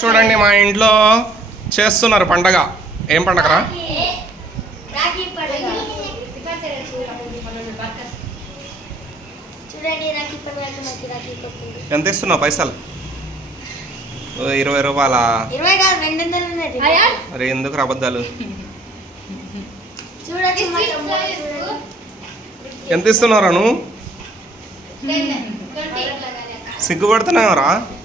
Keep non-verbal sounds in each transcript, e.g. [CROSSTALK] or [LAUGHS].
చూడండి మా ఇంట్లో చేస్తున్నారు పండగ. ఏం పండగరా? ఎంత ఇస్తున్నావు పైసలు? ఓ, ఇరవై రూపాయల? మరి ఎందుకు అబద్ధాలు. ఎంత ఇస్తున్నారా నువ్వు? సిగ్గుపడుతున్నావురా? क्या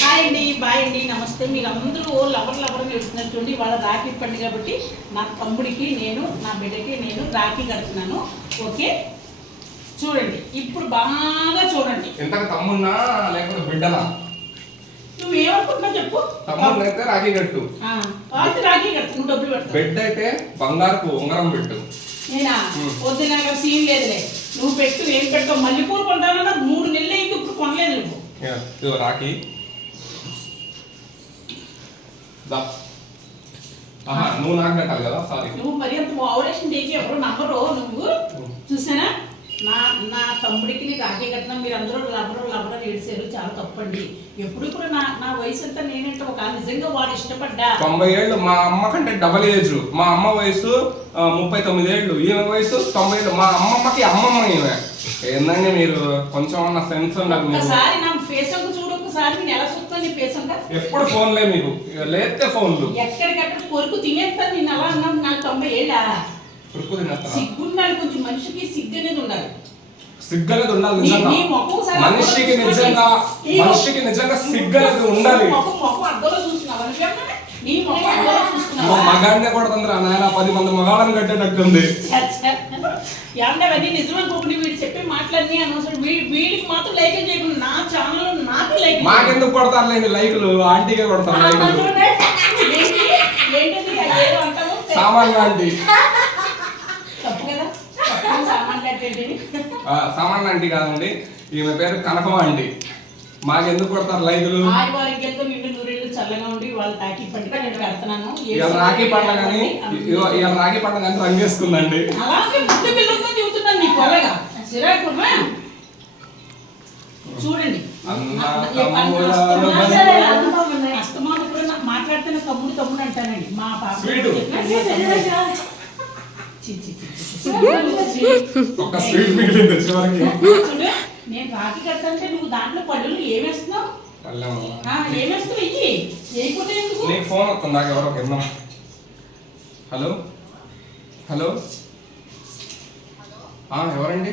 హాయ్ అండి బాయ్ అండి నమస్తే మీరు అందరూ లవర్ లవర్ చూస్తున్నారు చూడండి. వాళ్ళ రాఖీ పండుగ కాబట్టి నా తమ్ముడికి నేను నా బిడ్డకి నేను రాఖీ కడుతున్నాను. ఓకే? చూడండి. ఇప్పుడు బాగా చూడండి. ఇంతకు తమ్మున్నా లేకపోతే బిడ్డనా? నువ్వు ఏమనుకుంటున్నావు చెప్పు. అయితే రాఖీ కట్టు. వాళ్ళకి రాఖీ నువ్వు డబ్బులు పెడతావు. బిడ్డ అయితే బంగారుకు ఉంగరం పెట్టు. నేనా? ఉమ్. వద్దు నాకు సీన్ లేదులే. నువ్వు పెట్టు ఏం పెడతావు? మల్లెపూలు కొంటానన్నా మూడు నెలలు అయింది ఇప్పుడు కొనలేదు నువ్వు. రాఖీ. నువ్వు నాకు కట్టాలి కదా సారీ. నువ్వు మరి అంత ఓవరేషన్ చేసి ఎవరు నమ్మరు నువ్వు. చూసానా? నా నా తమ్ముడికి నీ రాఖీ కట్టిన మీరు అందరూ లబరు లబరు ఏడిసారు చాలా తప్పండి. ఎప్పుడు కూడా నా నా వయసు అంతా నేనంటే ఒక నిజంగా వాడు ఇష్టపడ్డా? తొంభై ఏళ్ళు మా అమ్మ కంటే డబల్ ఏజ్ మా అమ్మ వయసు ముప్పై తొమ్మిది ఏళ్ళు. ఈమె వయసు తొంభై ఏళ్ళు. మా అమ్మమ్మకి అమ్మమ్మ ఈమె. ఏందండి మీరు? కొంచెం అన్న సెన్స్ ఉండాలి మీరు ఒకసారి నా ఫేస్ అంక చూడు ఒకసారి నేను ఎలా చూస్తాను నీ ఫేస్ అంక ఎప్పుడు ఫోన్లే మీకు. లేతే ఫోన్లు ఎక్కడికక్కడ కొరుకు తినేస్తాను నేను అలా అన్నాను నాకు తొంభై ఏళ్ళా? కొంచెం మనిషికి సిగ్గు అనేది ఉండాలి. నిజంగా. మనిషికి నిజంగా మనిషికి నిజంగా సిగ్గనేది ఉండాలి. మా మగాడినే కొడుతుందిరా నాయన పది మంది మగాళ్ళని కట్టేటట్టుంది. ఏమన్నా అవన్నీ నిజమనుకోకుండా వీడు చెప్పే అనవసరం. వీడికి మాత్రం లైక్ చేయకుండా నా ఛానల్ నాకు లైక్ మాకెందుకు కొడతారులేండి లైకులు? ఆంటీకే కొడతారు లైకులు. ఏదో అంటావు సామాన్లు ఆంటీ. [LAUGHS] సామాన్లు ఆంటీ కాదండి. ఈమె పేరు కనకం ఆంటీ. మాకెందుకు కొడతారు లైకులు? ఇవాళ రాఖీ పండగని ఇవాళ రాఖీ పండగ అని రంగేసుకుందండి చూడండి. అస్తమానం- కూడా నాకు మాట్లాడితేనే తమ్ముడు తమ్ముడు అంటానండి మా పాప చి. స్వీట్. మిగిలింది నేను రాఖీ కడతాంటే నువ్వు దాంట్లో పళ్ళు ఏమేస్తున్నావు? ఇయ్యి? ఎందుకు? నీకు ఫోన్ వస్తుంది నాకు ఎవరో కింద. హలో? హలో? ఆ, ఎవరండి?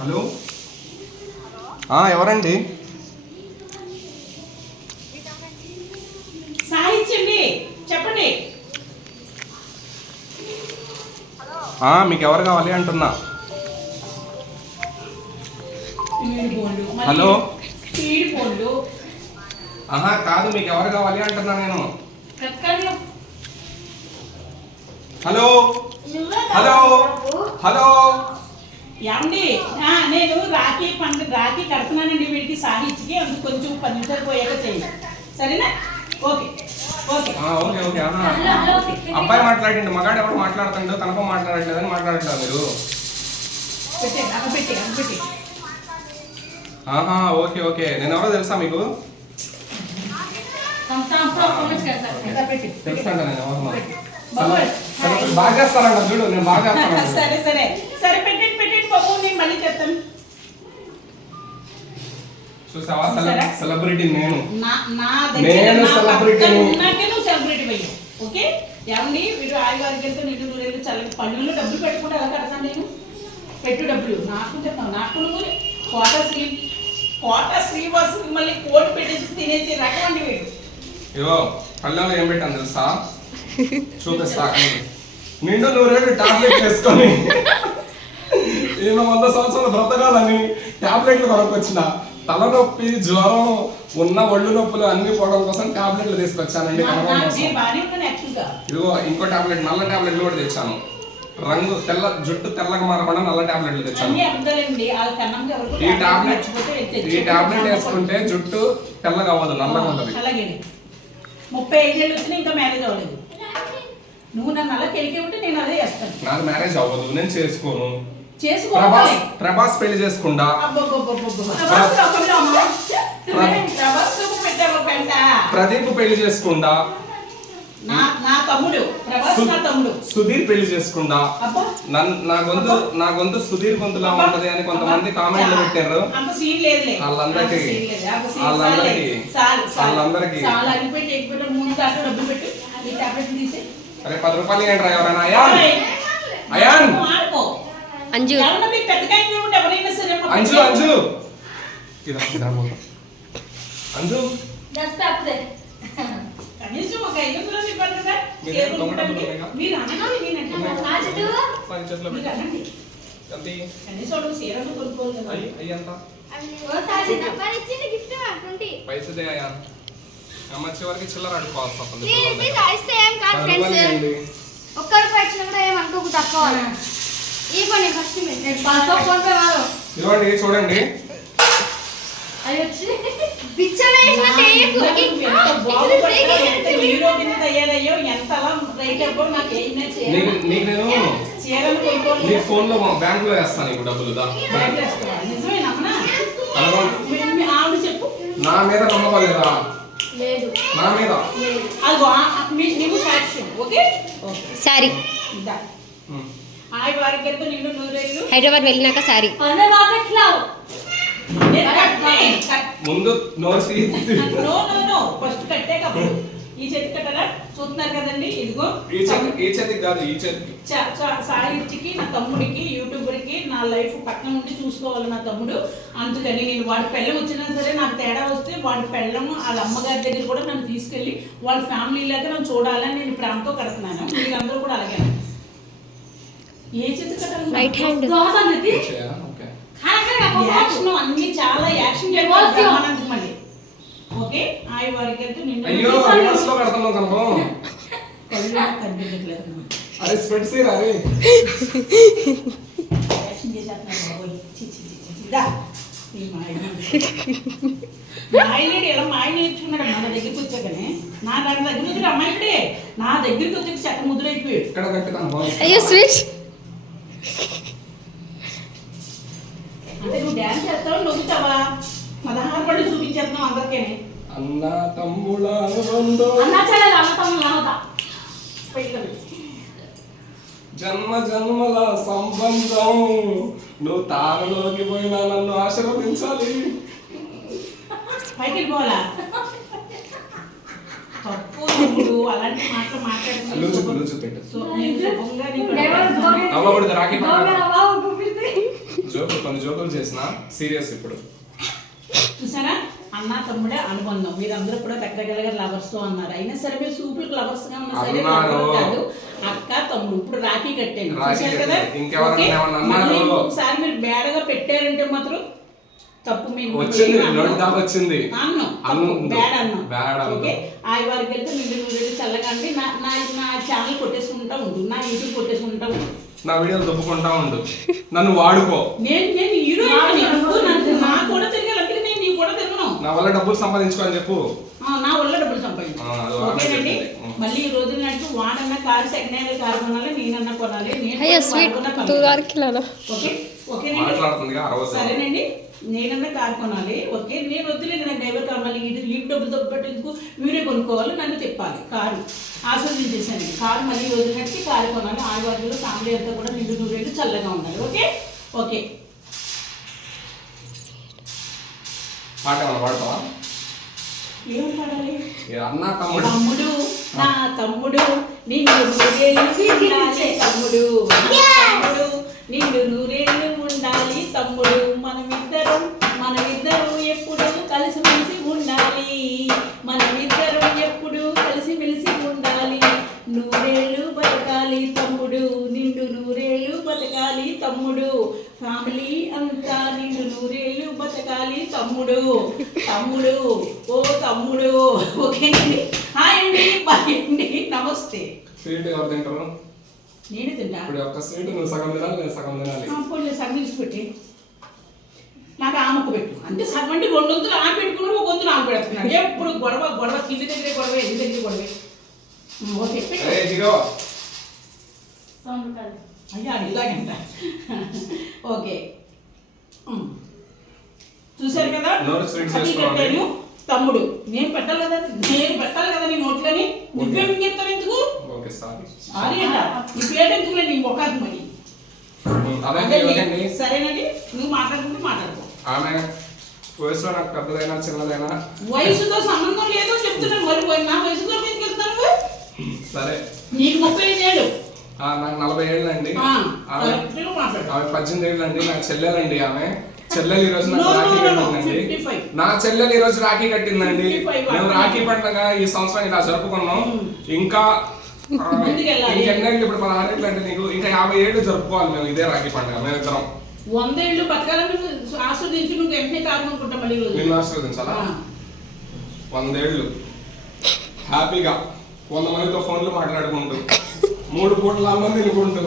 హలో? ఆ, ఎవరండి? మీకు ఎవరు కావాలి అంటున్నా. హలో? ఆహా కాదు మీకు ఎవరు కావాలి అంటున్నా నేను. హలో? హలో. హలో? ఏమండి ఆ, నేను రాఖీ పండుగ రాఖీ కడుతున్నానండి వీడికి సాహిత్యకి అందుకు కొంచెం పది నిమిషాలు పోయాక చేయండి సరేనా? ఓకే. ఓకే. అబ్బాయి మాట్లాడండి మగాడు ఎవరు మాట్లాడుతుండో తనతో మాట్లాడట్లేదని మాట్లాడట్లేదు మీరు. పెట్టే పెట్టి పెట్టి. ఆహా ఓకే ఓకే. నేను ఎవరో తెలుసా మీకు? అక్కడ పెట్టి తెలుసా అంట నేను ఎవరు బాబు, బాగా చేస్తానంట చూడు నేను బాగా సరే సరే. సరే పెట్టండి పెట్టండి బాబు నేను మళ్ళీ చెప్తాను చూసావా? సెలబ్రిటీ నేను. నేను నా celebrity పక్కన ని. ఉన్నాకే నువ్వు సెలబ్రిటీ అయ్యావు ఓకే? ఏమండి? వీడు ఆదివారికి వెళ్తే నిండు నూరేళ్ళు చల్లగా పళ్ళులో డబ్బులు పెట్టుకుంటే ఎలా కడతాను నేను? పెట్టు డబ్బులు. నాకు చెప్తాను నాకు నువ్వు కోట శ్రీ కోట శ్రీవాసు మళ్ళీ కోటి పెట్టేసి తినేసి రకం అండి వీడు. ఇగో పళ్ళెంలో ఏం పెట్టాను తెలుసా? చూపిస్తా నిండు నూరేళ్ళు టాబ్లెట్ వేసుకొని ఈమె వంద సంవత్సరాలు బ్రతకాలని టాబ్లెట్లు కొనుక్కొచ్చిన. తలనొప్పి జ్వరం ఉన్న ఒళ్ళు నొప్పులు అన్ని పోవడం కోసం టాబ్లెట్లు తీసుకొచ్చానండి ఇదిగో ఇంకో టాబ్లెట్ నల్ల టాబ్లెట్లు కూడా తెచ్చాను. రంగు తెల్ల జుట్టు తెల్లగా మారకుండా నల్ల టాబ్లెట్లు తెచ్చాను. ఈ టాబ్లెట్ ఈ టాబ్లెట్ వేసుకుంటే జుట్టు తెల్లగా అవ్వదు నల్లగా ఉంటది. ముప్పై ఐదేళ్ళు వచ్చినా ఇంకా మ్యారేజ్ అవ్వలేదు. నువ్వు నన్ను అలా కెలికి ఉంటే నేను అదే చేస్తాను. నాకు మ్యారేజ్ అవ్వదు నేను చేసుకోను. ప్రభాస్ ప్రభాస్ పెళ్ళి పెంట? ప్రదీప్ పెళ్ళి నా నా తమ్ముడు. సుధీర్ పెళ్ళి నన్- నా గొంతు నా గొంతు సుధీర్ గొంతులా ఉంటది అని కొంతమంది కామెంట్లు పెట్టారు. వాళ్ళందరికీ. వాళ్ళందరికీ. వాళ్ళందరికీ. అరే పది రూపాయలు ఏంట్రా ఎవరైనా. Ayaan! Ayaan! Anju Anju Anju. Anju Just up there. కనీసం ఒక ఐదు వందలు ఇవ్వండి కదా. మీరు చేతులు దొంగ డబ్బులు ఉంటాయి. ఉన్నాయిగా? మీరు అనండి నేనంటే Massage do. పది చేతిలో మీరు పెట్టు. అనండి ఎంత ఇయ్యి? కనీసం వాడు చీరలు కొనుక్కోవాలి కదా. అయ్యి అయ్యి ఎంత ఓసారి నెంబర్ ఇచ్చింది గిఫ్ట్ ట్వంటీ పైసదే అయాన్ అమ్మ చివరికి చిల్లర అడుకోవాల్సి వస్తుంది త్రీ పిల్లల రూపీస్ దగ్గర. ఇస్తే ఏం కాదు పది రూపాయలు ఫ్రెండ్స్ ఇవ్వండి. ఒక్కరికి వచ్చినా కూడా ఏం అనుకోకు తక్కువ ఈ పని ఫస్ట్ మీరు పాస్తో ఫోన్ పే వారు ఇదిగోండి చూడండి. అవి వచ్చి నాకు ఫోన్లో బ్యాంక్లో వేస్తాను నీకు డబ్బులు నా మీద నమ్మకలేదా లేదు? నా మీద? సారీ. హైదరాబాద్ వెళ్ళినాక సారీ. ముందు నోసి నో నో నో. ఫస్ట్ ఈ చేతి కట్టరా చూస్తున్నారు కదండి. ఇదిగో. ఈ చేతి ఈ చేతికి కాదు ఈ చేతికి. సాయికి నా తమ్ముడికి యూట్యూబర్కి నా లైఫ్ పక్కన ఉండి చూసుకోవాలి నా తమ్ముడు. అందుకని నేను వాడి పెళ్ళం వచ్చినా సరే నాకు తేడా వస్తే వాడి పెళ్ళం వాళ్ళ అమ్మగారి దగ్గర కూడా నన్ను తీసుకెళ్ళి వాళ్ళ ఫ్యామిలీ లాగా నన్ను చూడాలని నేను ప్రేమతో కడుతున్నాను. మీరందరూ కూడా అలాగే. రైట్ హ్యాండ్ అన్ని చాలా యాక్షన్ ఓకే? ఆయి వారికి అయితే నిన్ను అయ్యో రివర్స్లో పెడతాను కనుక కళ్ళు నాకు కనిపించట్లేదు అరే స్పెట్స్ అరే? యాక్షన్ చేసేస్తున్నాను బాబోయ్. చి, చి, చి, చి, చి. రా. ఈ మాయనేడు. మాయనేడు ఎలా మాయ నేర్చుకున్నాడు మన దగ్గరికి వచ్చాకనే. నా దాని దగ్గర వచ్చి అమ్మాయిడే నా దగ్గరికి వచ్చి చెత్త ముద్రైపోయాడు ఇక్కడ కట్టుతాను బాగుంది అయ్యో స్విచ్. అంటే నువ్వు డ్యాన్స్ చేస్తావా? నొక్కుతావా పదహారు పళ్ళు చూపించేస్తున్నావు అందరికీ అన్న అన్నా చెల్లెలు? అన్న జన్మ జన్మల సంబంధం. నువ్వు తారలోకి పోయినా నన్ను ఆశీర్వదించాలి. పైకి వెళ్ళిపోవాలా? తప్పు తమ్ముడు అలాంటి మాటలు పెట్టు. సో నేను శుభంగా నీకు జోకులు కొన్ని జోకులు చేసిన సీరియస్ ఇప్పుడు. చూసారా? అన్న తమ్ముడే అనుబంధం. మీరందరూ కూడా దగ్గర లవర్స్ అన్నారు అయినా సరే మీరు సూపులకు లవర్స్గా ఉన్నా సరే కాదు అక్క తమ్ముడు ఇప్పుడు రాఖీ కట్టాను రాఖీ చూసారు కదా? ఇంకొకసారి మీరు బేడగా పెట్టారంటే మాత్రం తప్పు మీరు వచ్చింది అన్నం. నోటి దాకా వచ్చింది. బ్యాడ్ అన్నం. ఓకే? ఆయి వారికి వెళ్తే నిండు నూరేళ్ళు చల్లగా అండి నా నా నా ఛానల్ కొట్టేసుకుంటా ఉండు. నా యూట్యూబ్ కొట్టేసుకుంటా ఉండు. నా వీడియోలు దొబ్బుకుంటా ఉండు. నన్ను వాడుకో. నేను నేను హీరో నా కూడా తిరగాలి నేను నీవు కూడా తిరగను. నా వల్ల డబ్బులు సంపాదించుకో అని చెప్పు. ఆ, నా వల్ల డబ్బులు సంపాదించు. ఆ, ఓకేనండి. మళ్ళీ ఈ రోజు నట్టు వాడన్న కారు సెకండ్ హ్యాండ్ కారు కొనాలి నేనన్నా కొనాలి నేను స్వీట్ ఓకే? సరేనండి. నేనన్నా కారు కొనాలి. ఓకే నేను వద్దులేదు నాకు డ్రైవర్ కావాలి ఇది ఈ డబ్బులతో పెట్టేందుకు మీరే కొనుక్కోవాలి నన్ను తిప్పాలి కారు. ఆస్వాదించేసాను కారు మళ్ళీ నడిచి కారు కొనాలి. ఆడవాళ్ళు ఫ్యామిలీ అంతా కూడా నిండు నూరేళ్ళు చల్లగా ఉండాలి. ఓకే? ఓకే. పాట ఏమన్నా పాడతావా? ఏం పాడాలి? ఏ అన్న తమ్ముడు. నా తమ్ముడు నిన్ను నూరేళ్ళు తమ్ముడు. నా తమ్ముడు నిన్ను తమ్ముడు మనమిద్దరం మనమిద్దరం ఎప్పుడు కలిసిమెలిసి ఉండాలి. మనమిద్దరం ఎప్పుడు కలిసిమెలిసి ఉండాలి. నూరేళ్ళు బతకాలి తమ్ముడు నిండు నూరేళ్ళు బతకాలి తమ్ముడు. ఫ్యామిలీ అంతా నిండు నూరేళ్ళు బతకాలి తమ్ముడు. తమ్ముడు ఓ తమ్ముడు ఓకేనండి. హాయ్ అండి బాయ్ అండి నమస్తే. స్వీట్ ఎవరు తింటారు? నేనే తింటా. ఇప్పుడు ఒక్క స్వీట్ నువ్వు సగం తినాలి నేను సగం తినాలి. సగం తీసి పెట్టి నాకు ఆ ముక్క పెట్టు. అంటే సగం అంటే రెండు వంతులు ఆమె పెట్టుకున్నాడు ఒక వంతులు ఆమె పెడుతున్నాడు. ఎప్పుడు గొడవ గొడవ కింది దగ్గరే గొడవ ఎన్ని దగ్గర గొడవే. ఓకే అయ్యా అది ఇలాగంట ఓకే. చూశారు కదా. కట్టాను. తమ్ముడు నేను పెట్టాలి కదా? నేను పెట్టాలి కదా నీ నోట్లోని? నువ్వేం చెప్తావు ఎందుకు? Okay sorry. అంట. నీ పేరు ఎందుకు నీ మరి? సరేనండి. నువ్వు మాట్లాడుకుంటే మాట్లాడుకో. ఆమె వయసులో నాకు పెద్దదైనా చిన్నదైనా. వయసుతో సంబంధం లేదో చెప్తున్నాను మరి. నా వయసుతో తీసుకెళ్తాను సరే. నీకు ముప్పై ఏళ్ళు. నాకు నలభై ఏళ్ళు అండి ఆమె పద్దెనిమిది ఏళ్ళు అండి నా చెల్లెలండి ఆమె. చెల్లెలు ఈ రోజు నాకు రాఖీ కట్టిందండి. 55. నా చెల్లెలు ఈ రోజు రాఖీ కట్టిందండి. 55. మేము రాఖీ పండుగ ఈ సంవత్సరం ఇలా జరుపుకున్నాం. ఇంకా. ఇంకెన్నేళ్ళు ఇప్పుడు పదహారు ఏళ్ళు అంటే నీకు ఇంకా యాభై ఏళ్ళు జరుపుకోవాలి మేము ఇదే రాఖీ పండుగ మేము ఇద్దరం వంద ఏళ్ళు బతకాలని నువ్వు ఆస్వాదించి నువ్వు వెంటనే కారణం అనుకుంటా మళ్ళీ రోజు. నిన్ను హ్యాపీగా వంద మందితో ఫోన్లు మాట్లాడుకుంటూ మూడు పూట్ల అన్నం తినుకుంటూ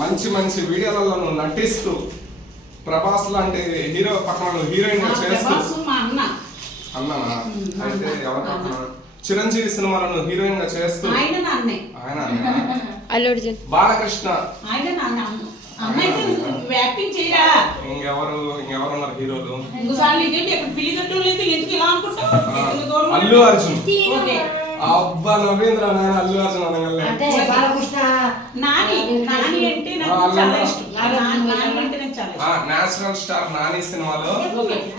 మంచి మంచి వీడియోలలో నువ్వు నటిస్తూ ప్రభాస్ లాంటి హీరో పక్కన హీరోయిన్ చేస్తూ. ప్రభాసు మా అన్న. అన్నానా అయితే. ఎవరు పక్కన చిరంజీవి సినిమాలో నువ్వు హీరోయిన్గా చేస్తూ. ఆయన నా అన్నే. ఆయన అన్నయ్య. అల్లు అర్జున్. బాలకృష్ణ. ఆయన నా అన్న అన్న అన్న అయితే యాక్టింగ్ చేయరా? ఇంకెవరు ఇంకెవరు ఉన్నారు హీరోలు? ఇంకోసారి ఇదేంటి? అక్కడ పిల్లి కట్టడం లేదు ఎందుకు ఇలా అనుకుంటావు? అల్లు అర్జున్. ఓకే. అబ్బా నవీంద్ర నాయన అల్లు అర్జున్ అనగలే అంటే బాలకృష్ణ నాని నాని అంటే నాకు చాలా. ఇష్టం. నాని నాని అంటే నాకు చాలా ఇష్టం. నేచురల్ స్టార్ నాని సినిమాలో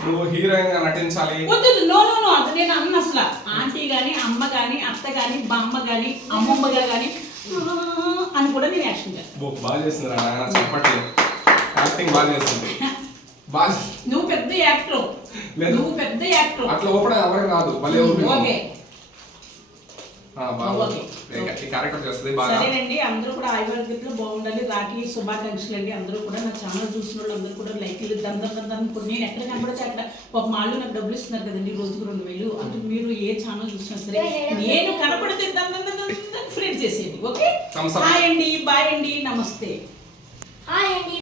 నువ్వు హీరోయిన్గా నటించాలి. వద్దు నో నో నో. అది నేను అన్న అసలు. ఆంటీ గాని అమ్మ గాని అత్త గాని బామ్మ గాని అమ్మమ్మ గారు గాని అని కూడా నేను యాక్షన్ చేస్తాను బో, బాగా చేసింది రా నాయన? చెప్పట్లే యాక్టింగ్ బాగా చేస్తుంది బాగా నువ్వు పెద్ద యాక్టర్ లేదు. నువ్వు పెద్ద యాక్టర్ అట్లా ఓపెన్ ఎవరికి రాదు భలే ఓపెన్ ఓకే సరేనండి అందరూ కూడా ఆయుర్వేదికలో బాగుండాలి రాఖీ శుభాకాంక్షలు అండి అందరూ కూడా నా ఛానల్ చూసిన వాళ్ళు అందరూ కూడా లైక్లు దందం దందం నేను ఎక్కడ కనబడితే అక్కడ ఒక మాళ్ళు నాకు డబ్బులు ఇస్తున్నారు కదండి రోజుకు రెండు వేలు అంటే మీరు ఏ ఛానల్ చూసినా సరే నేను కనపడితే దందం దందం ఫ్రెండ్ చేసేయండి ఓకే. హాయ్ అండి బాయ్ అండి నమస్తే హాయ్ అండి